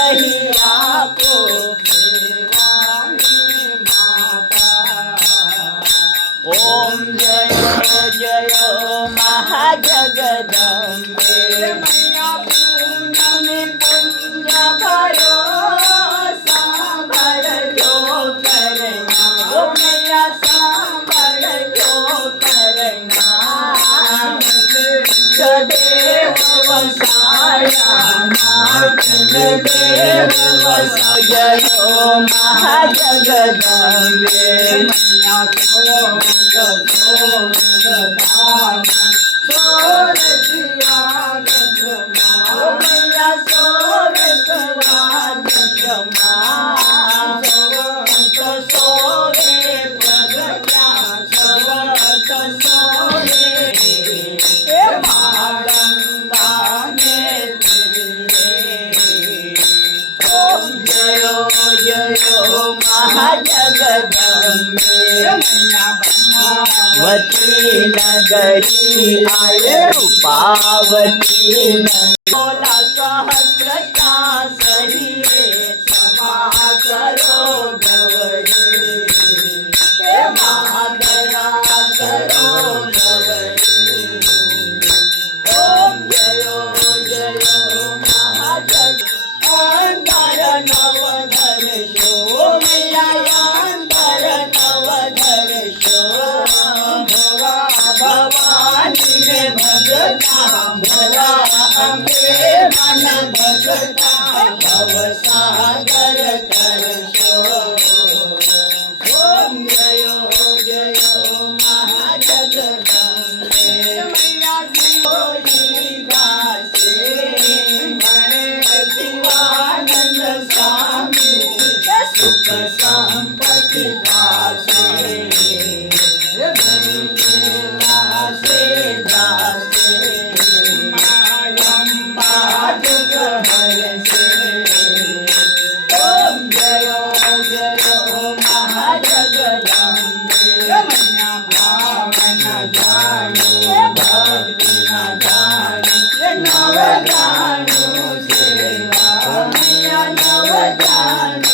कहिया को ओम जय जय महाजगदम्बे मैया पूनमी पुण्य भरोसा भरजो करना ओ मैया सांभर जो करना देव वसाया देव वसा जय महाजगदम्बे मैया महाजगदम्बे वती नगरी आये रूपावती बोला सहस्र सरिये क्षमा करो गवरी हे महादया करो गवरी ओम जयो जयो महाजग अंतर नवधर शो मैया अंतर नवधर शो भवानी में भगता भला अम्बे मन भगता भव सागर कर शो ओम जयो जयो महाजगदम्बे मैया होली गासे मणे शिवानंद स्वामी सुख संपत्ति दासे नव जानु सेवा मैया नव जानु